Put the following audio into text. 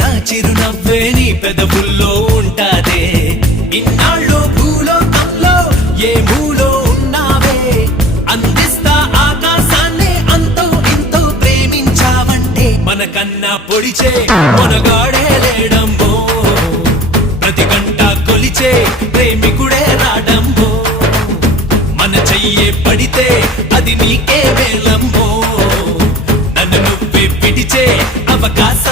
నా చిరునవ్వే నీ పెదవుల్లో ఉంటాదే. ఇన్నాళ్ళు భూలోకంలో ఏ మూలో ఉన్నావే, అందిస్తా ఆకాశాన్ని అంతో ఇంతో ప్రేమించావంటే. మనకన్నా పొడిచే మనగాడే లేడమ్మో, ప్రతి గంట కొలిచే ప్రేమికుడే రాడమ్మో. మన చెయ్యే పడితే అది నీకే వేలమ్మో, నన్ను నువ్వే పిడిచే అవకాశం